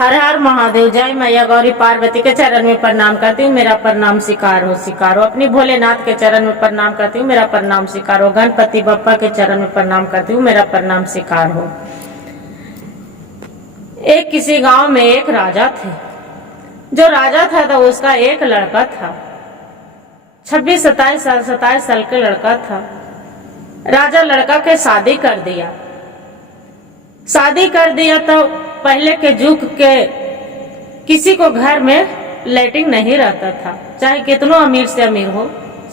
हर हर महादेव। जय मैया गौरी पार्वती के चरण में प्रणाम करती हूँ, मेरा प्रणाम स्वीकार हो। अपनी भोलेनाथ के चरण में प्रणाम करती हूँ, मेरा प्रणाम स्वीकार हो। गणपति बप्पा के चरण में प्रणाम करती हूँ, मेरा प्रणाम स्वीकार हो। एक किसी गांव में एक राजा थे। जो राजा था तो उसका एक लड़का था, 27 साल का लड़का था। राजा लड़का के शादी कर दिया तो पहले के युग के किसी को घर में लैट्रिन नहीं रहता था, चाहे कितनो अमीर से अमीर हो,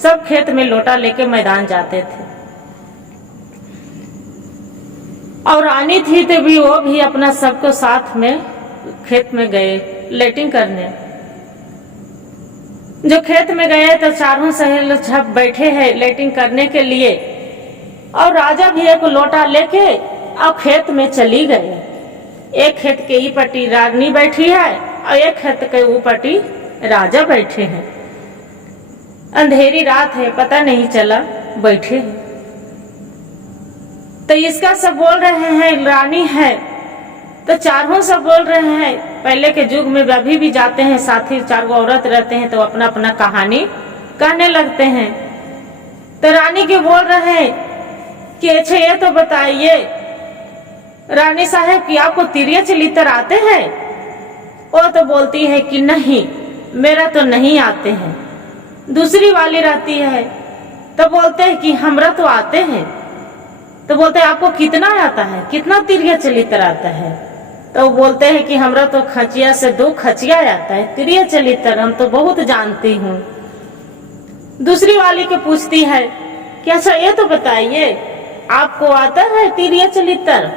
सब खेत में लोटा लेके मैदान जाते थे। और रानी थी तो भी वो भी अपना सबको साथ में खेत में गए लैट्रिन करने। जो खेत में गए तो चारों सहेली छप बैठे हैं लैट्रिन करने के लिए, और राजा भी एक लोटा लेके अब खेत में चली गए। एक खेत के ई पट्टी रानी बैठी है और एक खेत के ऊ पट्टी राजा बैठे हैं। अंधेरी रात है, पता नहीं चला बैठे हैं। तो इसका सब बोल रहे हैं रानी है, तो चारों सब बोल रहे हैं। पहले के युग में अभी भी जाते हैं साथी, 4 औरत रहते हैं तो अपना अपना कहानी कहने लगते हैं। तो रानी के बोल रहे हैं कि अच्छा ये तो बताइए रानी साहब कि आपको तिरिया चलितर आते हैं? वो तो बोलती है कि नहीं, मेरा तो नहीं आते हैं। दूसरी वाली रहती है तो बोलते हैं कि हमरा तो आते हैं। तो बोलते हैं आपको कितना आता है, कितना तिरिया चलितर आता है? तो बोलते हैं कि हमरा तो खचिया से 2 खचिया आता है, तिरिया चलितर हम तो बहुत जानती हूँ। दूसरी वाली को पूछती है कि अच्छा ये तो बताइए आपको आता है तिरिया चलितर?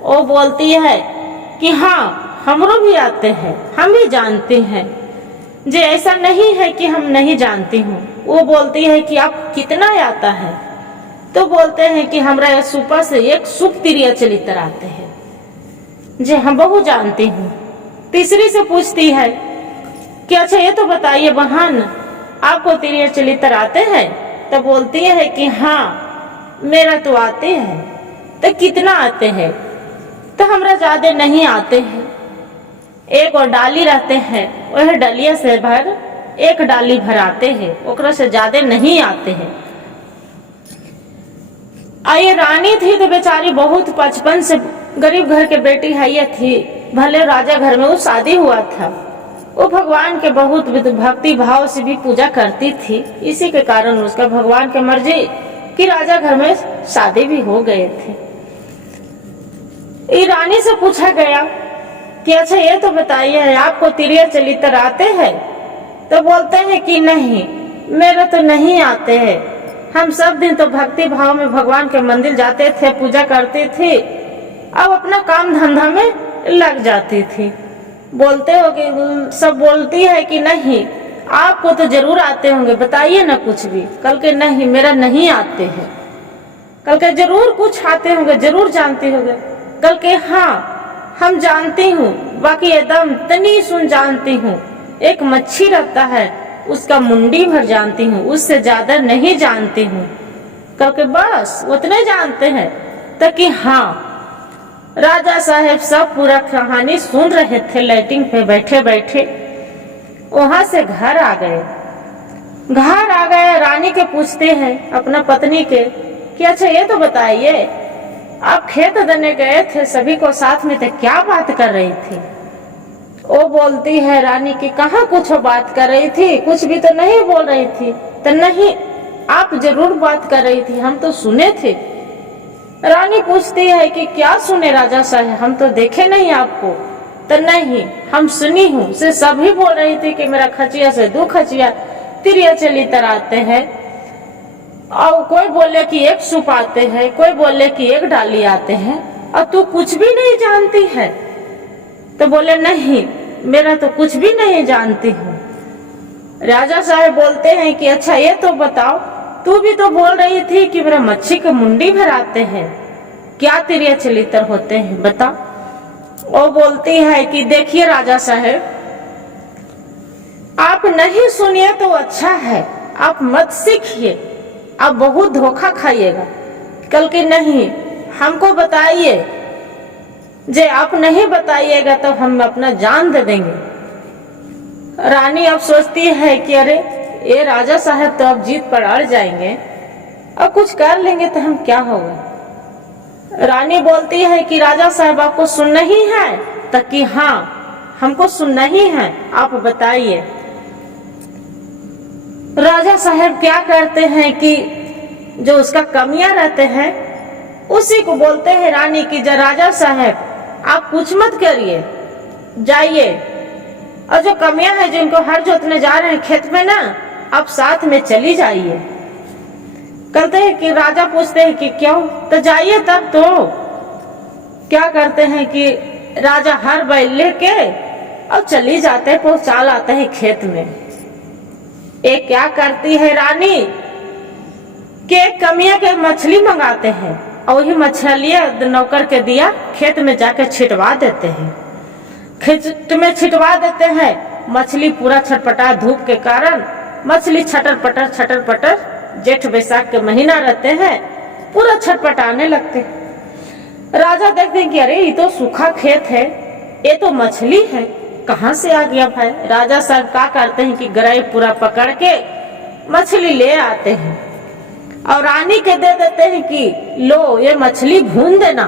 वो बोलती है कि हाँ हमरो भी आते हैं, हम भी जानते हैं, जे ऐसा नहीं है कि हम नहीं जानती हूँ। वो बोलती है कि आप कितना आता है? तो बोलते हैं कि हमरा यह सुपा से 1 सुप तिरिया चलितर आते हैं, जे हम बहुत जानती हूँ। तीसरी से पूछती है कि अच्छा ये तो बताइए बहन आपको तिरिया चलितर आते हैं? तो बोलती है कि हाँ मेरा तो आते हैं। तो कितना आते हैं? तो हमरा ज्यादा नहीं आते हैं, 1 और डाली रहते हैं, वह डलिया से भर 1 डाली भराते हैं, ओकरा से ज्यादा नहीं आते हैं। ये रानी थी तो बेचारी बहुत बचपन से गरीब घर के बेटी है ये थी। भले राजा घर में वो शादी हुआ था, वो भगवान के बहुत भक्ति भाव से भी पूजा करती थी। इसी के कारण उसका भगवान की मर्जी कि राजा घर में शादी भी हो गए थे। रानी से पूछा गया कि अच्छा ये तो बताइए आपको तिरिया चलितर आते हैं? तो बोलते हैं कि नहीं, मेरे तो नहीं आते हैं। हम सब दिन तो भक्ति भाव में भगवान के मंदिर जाते थे, पूजा करते थे, अब अपना काम धंधा में लग जाती थी। बोलते हो कि सब बोलती है कि नहीं आपको तो जरूर आते होंगे, बताइए ना कुछ भी। कल के नहीं मेरा नहीं आते हैं। कल के जरूर कुछ आते होंगे, जरूर जानती होंगे। कल के हाँ हम जानती हूँ, बाकी एकदम तनी सुन जानती हूँ। एक मच्छी रहता है उसका मुंडी भर जानती हूँ, उससे ज्यादा नहीं जानती हूँ। कल के बस उतने जानते हैं। तो कि हाँ राजा साहब सब पूरा कहानी सुन रहे थे, लैट्रिन पे बैठे बैठे। वहां से घर आ गए। रानी के पूछते हैं अपना पत्नी के कि अच्छा ये तो बताइए आप खेत देने गए थे सभी को साथ में, तो क्या बात कर रही थी? वो बोलती है रानी की कहाँ कुछ बात कर रही थी, कुछ भी तो नहीं बोल रही थी। तो नहीं आप जरूर बात कर रही थी, हम तो सुने थे। रानी पूछती है कि क्या सुने राजा साहब, हम तो देखे नहीं आपको। तो नहीं हम सुनी हूँ से सभी बोल रही थी कि मेरा खचिया से 2 खचिया तिरिया चलितर आते हैं, और कोई बोले कि 1 सुप आते हैं, कोई बोले कि 1 डाली आते हैं, और तू कुछ भी नहीं जानती है? तो बोले नहीं मेरा तो कुछ भी नहीं जानती हूँ। राजा साहब बोलते हैं कि अच्छा ये तो बताओ, तू भी तो बोल रही थी कि मेरा मच्छी के मुंडी भराते हैं, क्या तिरिया चलितर होते हैं बता। वो बोलती है कि देखिए राजा साहब आप नहीं सुनिए तो अच्छा है, आप मत सीखिए, आप बहुत धोखा खाइएगा। कल के नहीं हमको बताइए जे आप नहीं बताइएगा तो हम अपना जान दे देंगे। रानी अब सोचती है कि अरे ये राजा साहब तो अब जीत पर अड़ जाएंगे, अब कुछ कर लेंगे तो हम क्या होगा। रानी बोलती है कि राजा साहब आपको सुनना ही है, तक कि हाँ हमको सुनना ही है, आप बताइए। राजा साहब क्या करते हैं कि जो उसका कमियां रहते हैं उसी को बोलते हैं रानी की राजा साहब आप कुछ मत करिए, जाइए, और जो कमियां हैं जिनको हर जोतने जा रहे हैं खेत में ना, आप साथ में चली जाइए। कहते हैं कि राजा पूछते हैं कि क्यों, तो जाइए तब। तो क्या करते हैं कि राजा हर बैल लेके और चली जाते हैं, पहुंचा लाते हैं खेत में। एक क्या करती है रानी के कमियां के मछली मंगाते हैं और वही मछलियां नौकर के दिया खेत में जाकर छिटवा देते हैं। खेत में छिटवा देते हैं, मछली पूरा छटपटा, धूप के कारण मछली छटर पटर जेठ बैसाख के महीना रहते हैं पूरा छटपटाने लगते। राजा देखते हैं कि अरे ये तो सूखा खेत है, ये तो मछली है, कहाँ से आ गया भाई। राजा साहब क्या करते हैं कि गराई पूरा पकड़ के मछली ले आते हैं और रानी के दे देते हैं कि लो ये मछली भून देना।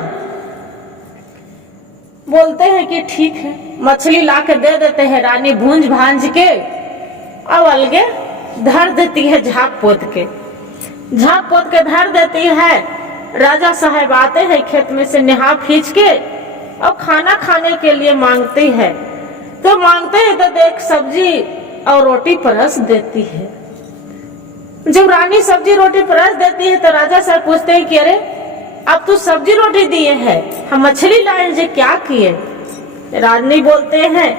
बोलते हैं कि ठीक है, मछली ला के दे देते हैं। रानी भूंज भांज के और अलगे धर देती है, झाँप पोत के धर देती है। राजा साहब आते हैं खेत में से नहा खींच के और खाना खाने के लिए मांगती है, तो मांगते हैं तो देख सब्जी और रोटी परस देती है। जब रानी सब्जी रोटी परस देती है तो राजा साहब पूछते हैं कि अरे अब तो सब्जी रोटी दिए है, हम मछली लाए जे क्या किए। रानी बोलते हैं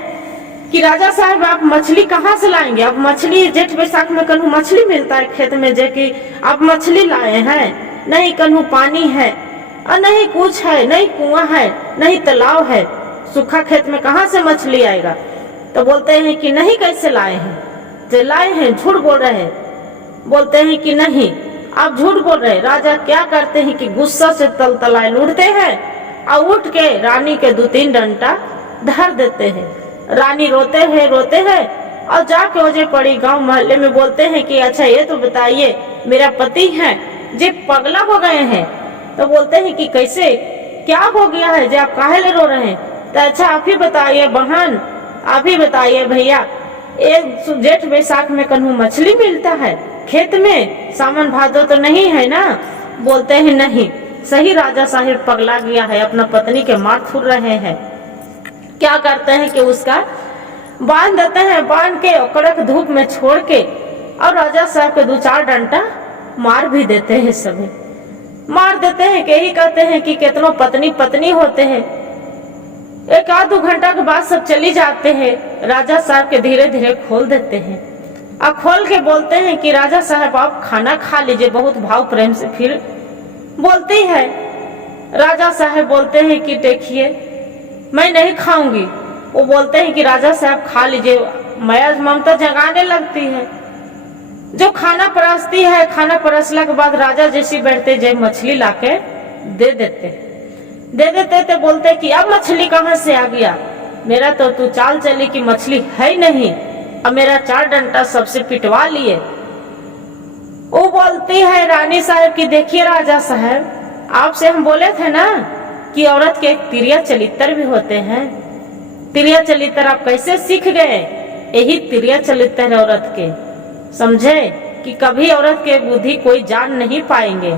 कि राजा साहब आप मछली कहाँ से लाएंगे, अब मछली जेठ बैसाख में कन्हू मछली मिलता है खेत में, जे कि आप मछली लाए हैं, नहीं कन्हू पानी है और नहीं कुछ है, नहीं कुआं है, नहीं तालाब है, सूखा खेत में कहाँ से मछली आएगा। तो बोलते हैं कि नहीं कैसे लाए हैं, जो लाए हैं झूठ बोल रहे हैं। बोलते हैं कि नहीं आप झूठ बोल रहे। राजा क्या करते हैं कि गुस्सा से तलतलाए लूटते हैं और उठ के रानी के 2-3 डंडा धर देते हैं। रानी रोते हैं और जाके वजह पड़ी गांव मोहल्ले में बोलते हैं कि अच्छा ये तो बताइए मेरा पति है जे पगला हो गए हैं। तो बोलते हैं कि कैसे, क्या हो गया है जे आप काहे ले रो रहे हैं। तो अच्छा आप ही बताइए बहन, आप ही बताइए भैया, एक जेठ बैसाख में कन्हू मछली मिलता है खेत में, सावन भादो तो नहीं है ना। बोलते हैं नहीं, सही राजा साहिब पगला गया है, अपना पत्नी के मार थुर रहे हैं। क्या करते हैं कि उसका बांध देते हैं, बांध के कड़क धूप में छोड़ के और राजा साहब के 2-4 डंडा मार भी देते हैं। सभी मार देते हैं कि यही कहते हैं कि कितनों पत्नी होते हैं। 1-2 घंटा के बाद सब चली जाते हैं। राजा साहब के धीरे धीरे खोल देते हैं और खोल के बोलते हैं कि राजा साहब आप खाना खा लीजिए, बहुत भाव प्रेम से फिर बोलती है। राजा साहब बोलते हैं कि देखिए मैं नहीं खाऊंगी। वो बोलते हैं कि राजा साहब खा लीजिए। माया ममता जगाने लगती है, जो खाना परसती है। खाना परसला के बाद राजा जैसी बैठते जय मछली लाके दे देते तो बोलते कि अब मछली कहाँ से आ गया, मेरा तो तू चाल चली कि मछली है नहीं, अब मेरा 4 डंडा सबसे पिटवा लिए। वो बोलती है रानी साहब की देखिए राजा साहब आपसे हम बोले थे ना कि औरत के एक तिरिया चरित्र भी होते हैं। तिरिया चरित्र आप कैसे सीख गए, यही तिरिया चरित्र औरत के, समझे कि कभी औरत के बुद्धि कोई जान नहीं पाएंगे।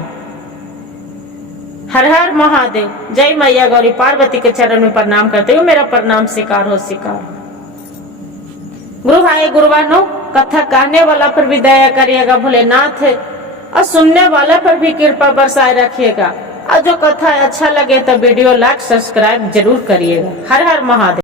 हर हर महादेव। जय मैया गौरी पार्वती के चरण में प्रणाम करते हुए मेरा प्रणाम स्वीकार हो। गुरु भाई गुरुवानों, कथा कहने वाला पर भी दया करिएगा भोलेनाथ, और सुनने वाला पर भी कृपा बरसाए रखिएगा। और जो कथा अच्छा लगे तो वीडियो लाइक सब्सक्राइब जरूर करिएगा। हर हर महादेव।